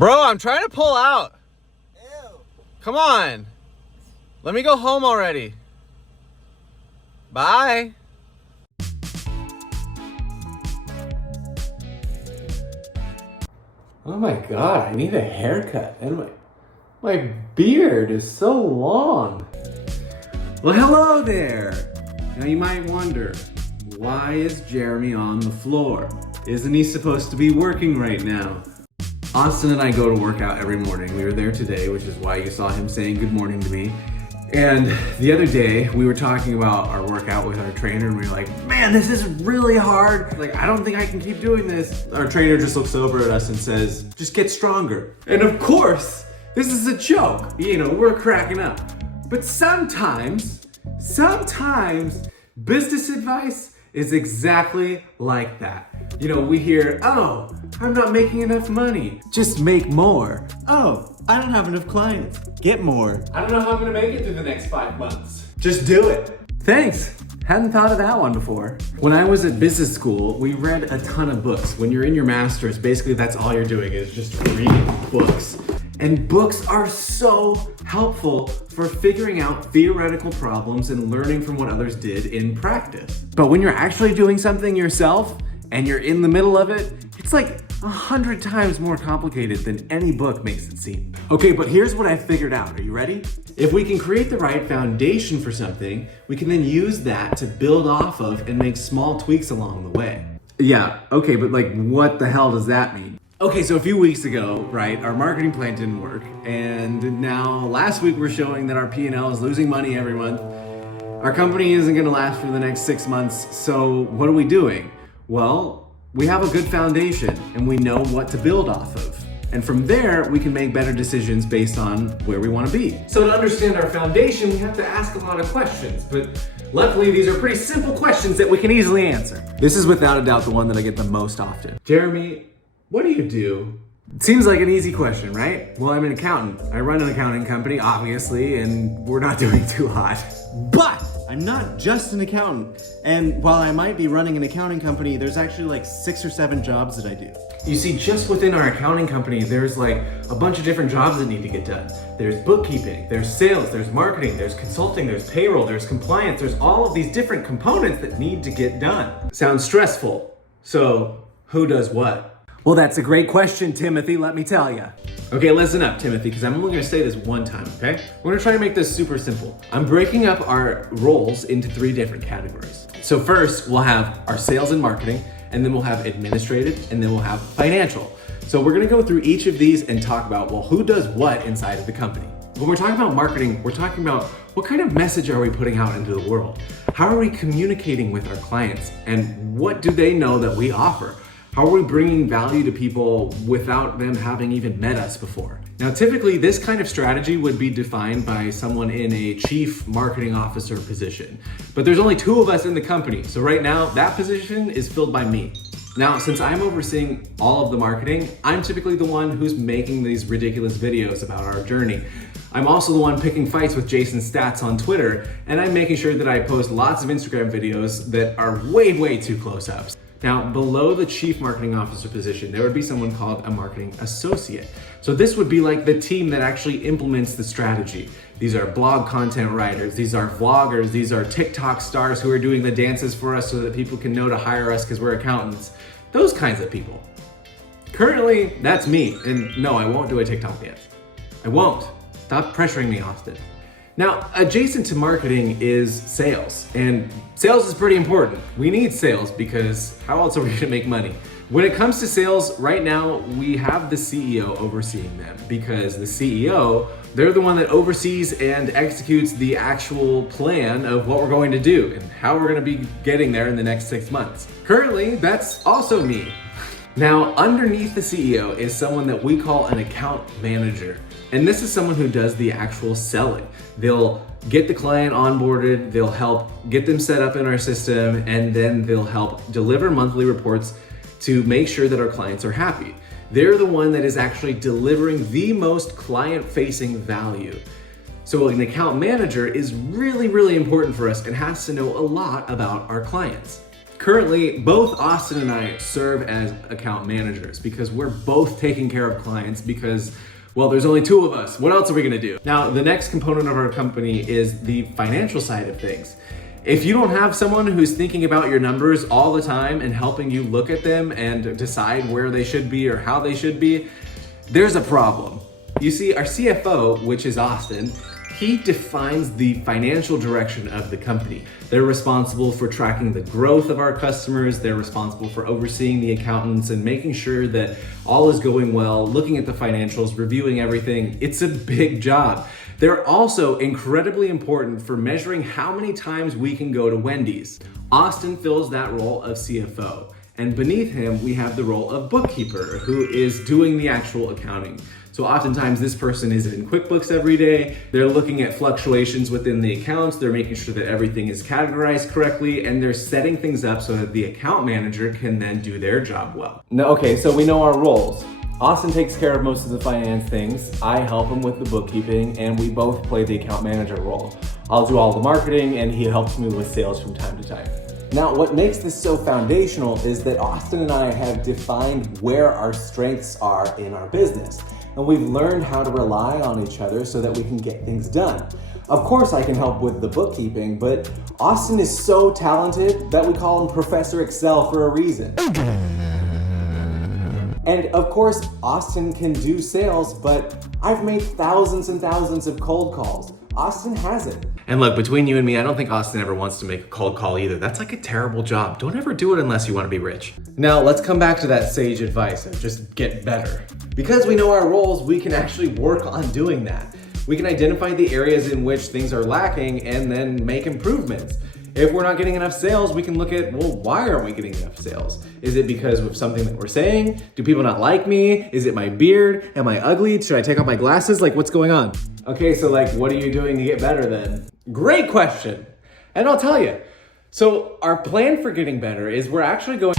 Bro, I'm trying to pull out. Ew. Come on. Let me go home already. Bye. Oh my God, I need a haircut. And my beard is so long. Well, hello there. Now you might wonder, why is Jeremy on the floor? Isn't he supposed to be working right now? Austin and I go to work out every morning. We were there today, which is why you saw him saying good morning to me. And the other day, we were talking about our workout with our trainer, and we were like, man, this is really hard. Like, I don't think I can keep doing this. Our trainer just looks over at us and says, just get stronger. And of course, this is a joke. You know, we're cracking up. But sometimes business advice is exactly like that. You know, we hear, oh, I'm not making enough money. Just make more. Oh, I don't have enough clients. Get more. I don't know how I'm gonna make it through the next 5 months. Just do it. Thanks. Hadn't thought of that one before. When I was at business school, we read a ton of books. When you're in your master's, basically that's all you're doing is just reading books. And books are so helpful for figuring out theoretical problems and learning from what others did in practice. But when you're actually doing something yourself and you're in the middle of it, it's like 100 times more complicated than any book makes it seem. Okay, but here's what I figured out. Are you ready? If we can create the right foundation for something, we can then use that to build off of and make small tweaks along the way. Yeah, okay, but like what the hell does that mean? Okay, so a few weeks ago, right, our marketing plan didn't work, and now last week we're showing that our P&L is losing money every month. Our company isn't gonna last for the next 6 months, so what are we doing? Well, we have a good foundation and we know what to build off of. And from there, we can make better decisions based on where we wanna be. So to understand our foundation, we have to ask a lot of questions, but luckily these are pretty simple questions that we can easily answer. This is without a doubt the one that I get the most often. Jeremy, what do you do? It seems like an easy question, right? Well, I'm an accountant. I run an accounting company, obviously, and we're not doing too hot. But I'm not just an accountant. And while I might be running an accounting company, there's actually like 6 or 7 jobs that I do. You see, just within our accounting company, there's like a bunch of different jobs that need to get done. There's bookkeeping, there's sales, there's marketing, there's consulting, there's payroll, there's compliance, there's all of these different components that need to get done. Sounds stressful. So who does what? Well, that's a great question, Timothy, let me tell you. Okay, listen up, Timothy, because I'm only gonna say this one time, okay? We're gonna try to make this super simple. I'm breaking up our roles into 3 different categories. So first, we'll have our sales and marketing, and then we'll have administrative, and then we'll have financial. So we're gonna go through each of these and talk about, well, who does what inside of the company? When we're talking about marketing, we're talking about what kind of message are we putting out into the world? How are we communicating with our clients? And what do they know that we offer? How are we bringing value to people without them having even met us before? Now, typically this kind of strategy would be defined by someone in a chief marketing officer position, but there's only 2 of us in the company. So right now that position is filled by me. Now, since I'm overseeing all of the marketing, I'm typically the one who's making these ridiculous videos about our journey. I'm also the one picking fights with Jason Stats on Twitter, and I'm making sure that I post lots of Instagram videos that are way too close-ups. Now, below the chief marketing officer position, there would be someone called a marketing associate. So this would be like the team that actually implements the strategy. These are blog content writers, these are vloggers, these are TikTok stars who are doing the dances for us so that people can know to hire us because we're accountants. Those kinds of people. Currently, that's me, and no, I won't do a TikTok dance. I won't. Stop pressuring me, Austin. Now, adjacent to marketing is sales, and sales is pretty important. We need sales because how else are we gonna make money? When it comes to sales, right now, we have the CEO overseeing them because the CEO, they're the one that oversees and executes the actual plan of what we're going to do and how we're gonna be getting there in the next 6 months. Currently, that's also me. Now, underneath the CEO is someone that we call an account manager. And this is someone who does the actual selling. They'll get the client onboarded, they'll help get them set up in our system, and then they'll help deliver monthly reports to make sure that our clients are happy. They're the one that is actually delivering the most client-facing value. So an account manager is really important for us and has to know a lot about our clients. Currently, both Austin and I serve as account managers because we're both taking care of clients because, well, there's only two of us. What else are we gonna do? Now, the next component of our company is the financial side of things. If you don't have someone who's thinking about your numbers all the time and helping you look at them and decide where they should be or how they should be, there's a problem. You see, our CFO, which is Austin, he defines the financial direction of the company. They're responsible for tracking the growth of our customers. They're responsible for overseeing the accountants and making sure that all is going well, looking at the financials, reviewing everything. It's a big job. They're also incredibly important for measuring how many times we can go to Wendy's. Austin fills that role of CFO. And beneath him, we have the role of bookkeeper, who is doing the actual accounting. So oftentimes this person is in QuickBooks every day. They're looking at fluctuations within the accounts. They're making sure that everything is categorized correctly, and they're setting things up so that the account manager can then do their job well. Now, okay, so we know our roles. Austin takes care of most of the finance things. I help him with the bookkeeping, and we both play the account manager role. I'll do all the marketing, and he helps me with sales from time to time. Now, what makes this so foundational is that Austin and I have defined where our strengths are in our business, and we've learned how to rely on each other so that we can get things done. Of course, I can help with the bookkeeping, but Austin is so talented that we call him Professor Excel for a reason. And of course, Austin can do sales, but I've made thousands and thousands of cold calls. Austin hasn't. And look, between you and me, I don't think Austin ever wants to make a cold call either. That's like a terrible job. Don't ever do it unless you want to be rich. Now, let's come back to that sage advice and just get better. Because we know our roles, we can actually work on doing that. We can identify the areas in which things are lacking and then make improvements. If we're not getting enough sales, we can look at, well, why aren't we getting enough sales? Is it because of something that we're saying? Do people not like me? Is it my beard? Am I ugly? Should I take off my glasses? Like, what's going on? Okay, so like, what are you doing to get better then? Great question. And I'll tell you. So our plan for getting better is we're actually going